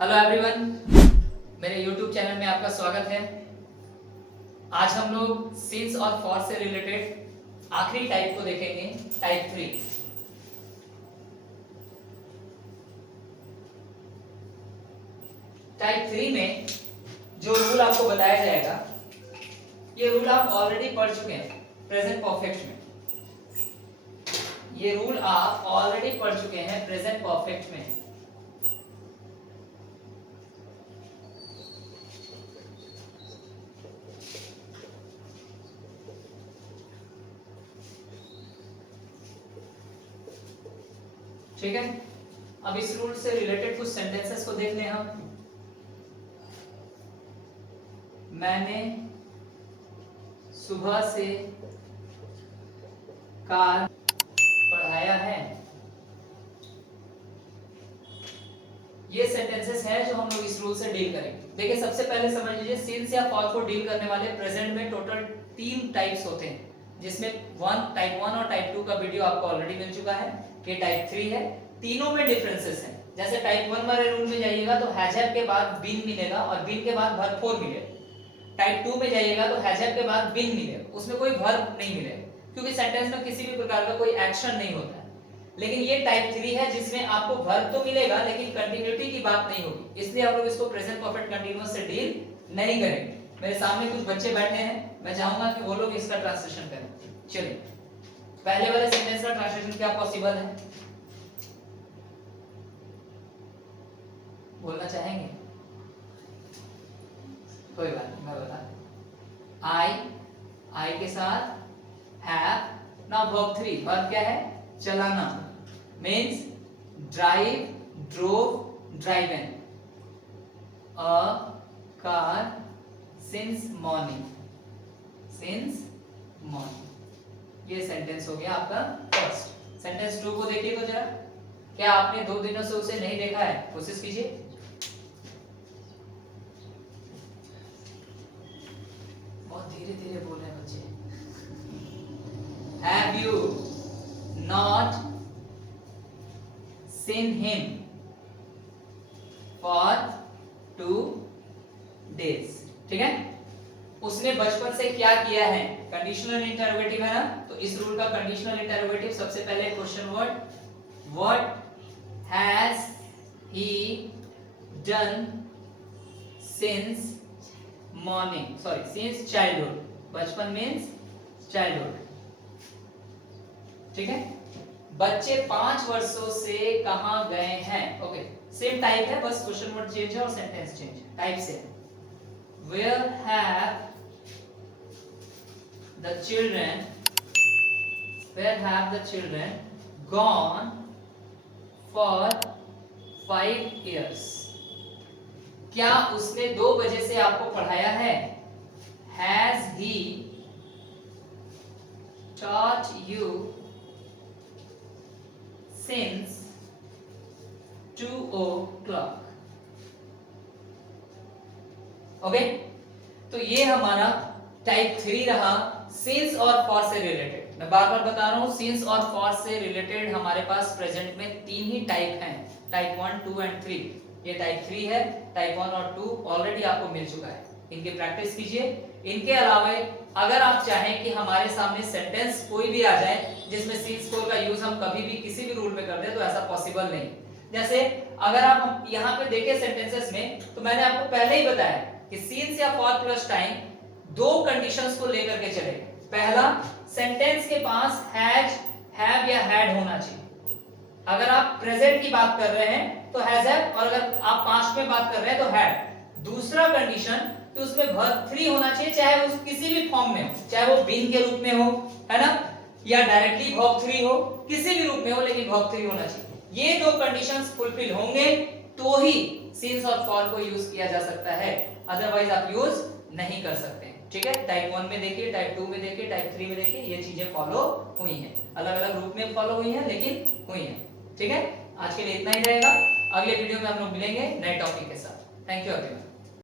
Hello everyone, मेरे YouTube channel में आपका स्वागत है। आज हम लोग सिंस और फॉर से रिलेटेड आखिरी टाइप को देखेंगे, टाइप 3। टाइप 3 में जो रूल आपको बताया जाएगा, ये रूल आप ऑलरेडी पढ़ चुके हैं प्रेजेंट परफेक्ट में। ये रूल आप ऑलरेडी पढ़ चुके हैं प्रेजेंट परफेक्ट में। ठीक है, अब इस रूल से रिलेटेड कुछ सेंटेंसेस को देख लें हम। मैंने सुबह से कार पढ़ाया है। ये सेंटेंसेस हैं जो हम लोग इस रूल से डील करेंगे। देखिए, सबसे पहले समझ लीजिए, सिंस या फॉर को डील करने वाले प्रेजेंट में टोटल 3 टाइप्स होते हैं, जिसमें टाइप 1 और टाइप 2 का वीडियो आपको ऑलरेडी मिल चुका है। ये टाइप 3 है। तीनों में डिफरेंसेस हैं। जैसे टाइप 1 वाले रूल में जाइएगा तो हैजहैव के बाद बीन मिलेगा और बीन के बाद वर्ब फोर मिलेगा। टाइप 2 में जाइएगा तो हैजहैव के बाद बीन मिलेगा, उसमें कोई वर्ब नहीं मिलेगा, क्योंकि सेंटेंस में किसी भी प्रकार का कोई एक्शन नहीं होता है। लेकिन ये टाइप 3 है, जिसमें आपको वर्ब तो मिलेगा लेकिन कंटिन्यूटी की बात नहीं होगी। इसलिए हम लोग इसको प्रेजेंट परफेक्ट कंटीन्यूअस से डील नहीं करेंगे। मेरे सामने कुछ बच्चे बैठे हैं, मैं चाहूंगा कि वो लोग इसका ट्रांसलेशन करें। चलिए, पहले वाले सेंटेंस का ट्रांसलेशन क्या पॉसिबल है, बोलना चाहेंगे? कोई बात नहीं, मैं बता। आई के साथ हैव, नाउ वर्ब 3। वर्ब क्या है? चलाना, means drive, drove, driven a car since morning. Since morning, ये सेंटेंस हो गया आपका फर्स्ट। सेंटेंस 2 को देखिए तो जरा। क्या आपने 2 दिनों से उसे नहीं देखा है? कोशिश कीजिए। बहुत धीरे धीरे बोल रहे हैं बच्चे। Have you not seen him for 2 days? ठीक है, उसने बचपन से क्या किया है? कंडीशनल इंटरोगेटिव है ना, तो इस रूल का कंडीशनल इंटरोगेटिव सबसे पहले question word, what has he done since morning, sorry since childhood. बचपन मीन्स चाइल्डहुड। ठीक है, बच्चे 5 वर्षों से कहां गए हैं? ओके, सेम टाइप है, बस क्वेश्चन वर्ड चेंज है और सेंटेंस चेंज है, टाइप से। Where have the children gone for 5 years? क्या उसने 2 बजे से आपको पढ़ाया है? Has he taught you since 2 o'clock? Okay, तो ये हमारा टाइप 3 रहा, सिंस और फॉर से रिलेटेड। मैं बार बार बता रहा हूं, सिंस और फॉर से रिलेटेड हमारे पास प्रेजेंट में 3 ही टाइप हैं, टाइप 1, 2 एंड 3। ये टाइप 3 है, टाइप 1 और 2 ऑलरेडी आपको मिल चुका है, इनकी प्रैक्टिस कीजिए। इनके अलावा अगर आप चाहें कि हमारे सामने सेंटेंस कोई भी आ जाए जिसमें सिंस फॉर का यूज हम कभी भी किसी भी रूल में कर दें, तो ऐसा पॉसिबल नहीं। जैसे अगर आप यहाँ पे देखें सेंटेंसेस में, तो मैंने आपको पहले ही बताया कि सिंस या फॉर प्लस टाइम 2 कंडीशंस को लेकर के चले। पहला, सेंटेंस के पास हैज, हैव या हैड होना चाहिए। अगर आप प्रेजेंट की बात कर रहे हैं तो हैज हैव, और अगर आप पास्ट में बात कर रहे हैं तो हैड। दूसरा कंडीशन कि उसमें वर्ब 3 होना चाहिए, चाहे वो किसी भी फॉर्म में हो, चाहे वो बीन के रूप में हो, है ना, या डायरेक्टली वर्ब 3 हो, किसी भी रूप में हो, लेकिन वर्ब 3 होना चाहिए। ये 2 कंडीशंस फुलफिल होंगे तो ही सिंस और फॉर को यूज किया जा सकता है, अदरवाइज आप यूज नहीं कर सकते। ठीक है, टाइप 1 में देखिए, टाइप 2 में देखिए, टाइप 3 में देखिए, ये चीजें फॉलो हुई हैं, अलग अलग रूप में फॉलो हुई हैं, लेकिन हुई हैं। ठीक है, आज के लिए इतना ही रहेगा। अगले वीडियो में हम लोग मिलेंगे नए टॉपिक के साथ। Thank you everyone.